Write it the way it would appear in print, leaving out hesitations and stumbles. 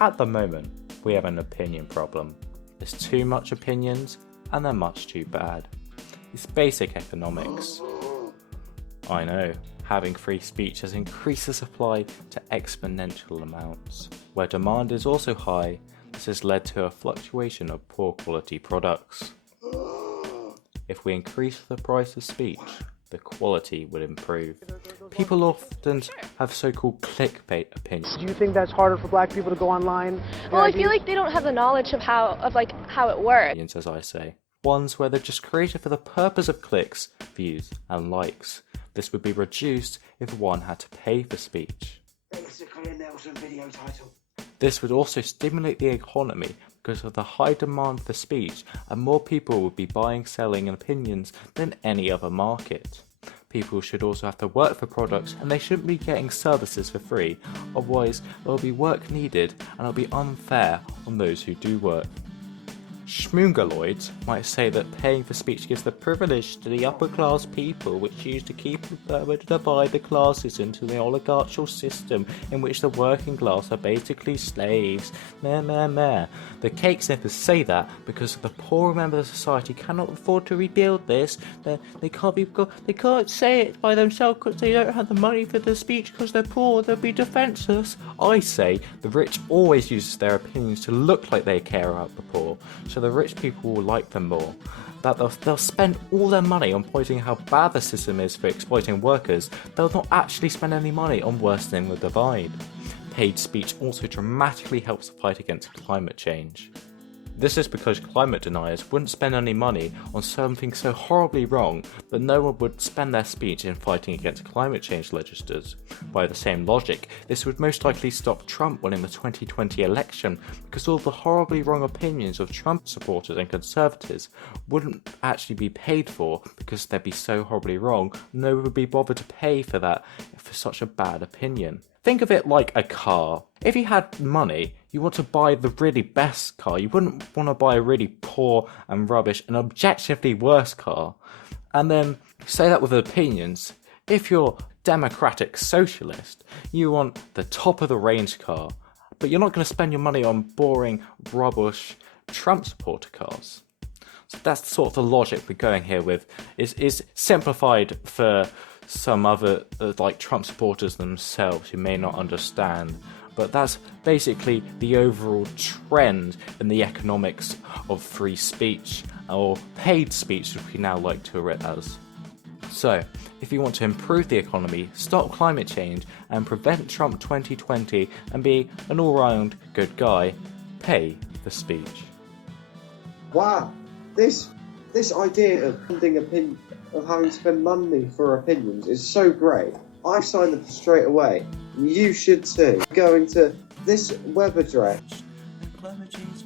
At the moment, we have an opinion problem. There's too much opinions and they're much too bad. It's basic economics. I know, having free speech has increased the supply to exponential amounts. Where demand is also high, this has led to a fluctuation of poor quality products. If we increase the price of speech, the quality would improve. People often have so-called clickbait opinions. Do you think that's harder for black people to go online? Well, I feel like they don't have the knowledge of how it works. As I say. Ones where they're just created for the purpose of clicks, views, and likes. This would be reduced if one had to pay for speech. Basically a Nelson video title. This would also stimulate the economy because of the high demand for speech, and more people would be buying, selling opinions than any other market. People should also have to work for products, and they shouldn't be getting services for free, otherwise there will be work needed and it'll be unfair on those who do work. Schmoongaloids might say that paying for speech gives the privilege to the upper class people, which used to keep to divide the classes into the oligarchical system in which the working class are basically slaves. Meh meh meh. The cake sniffers say that because the poorer members of society cannot afford to rebuild this. They can't say it by themselves because they don't have the money for the speech because they're poor. They'll be defenceless. I say the rich always use their opinions to look like they care about the poor. So the rich people will like them more. That they'll spend all their money on pointing how bad the system is for exploiting workers. They'll not actually spend any money on worsening the divide. Paid speech also dramatically helps the fight against climate change. This is because climate deniers wouldn't spend any money on something so horribly wrong that no one would spend their speech in fighting against climate change legislators. By the same logic, this would most likely stop Trump winning the 2020 election because all the horribly wrong opinions of Trump supporters and conservatives wouldn't actually be paid for because they'd be so horribly wrong, no one would be bothered to pay for that for such a bad opinion. Think of it like a car. If you had money, you want to buy the really best car. You wouldn't want to buy a really poor and rubbish and objectively worse car. And then say that with opinions. If you're democratic socialist, you want the top of the range car, but you're not going to spend your money on boring, rubbish Trump supporter cars. So that's sort of the logic we're going here with. Is simplified for some other like Trump supporters themselves who may not understand, but that's basically the overall trend in the economics of free speech, or paid speech as we now like to it as. So, if you want to improve the economy, stop climate change and prevent Trump 2020 and be an all-round good guy, pay for speech. Wow, this idea of having to spend money for opinions is so great. I signed up straight away. You should too. Going to this web address. Climate change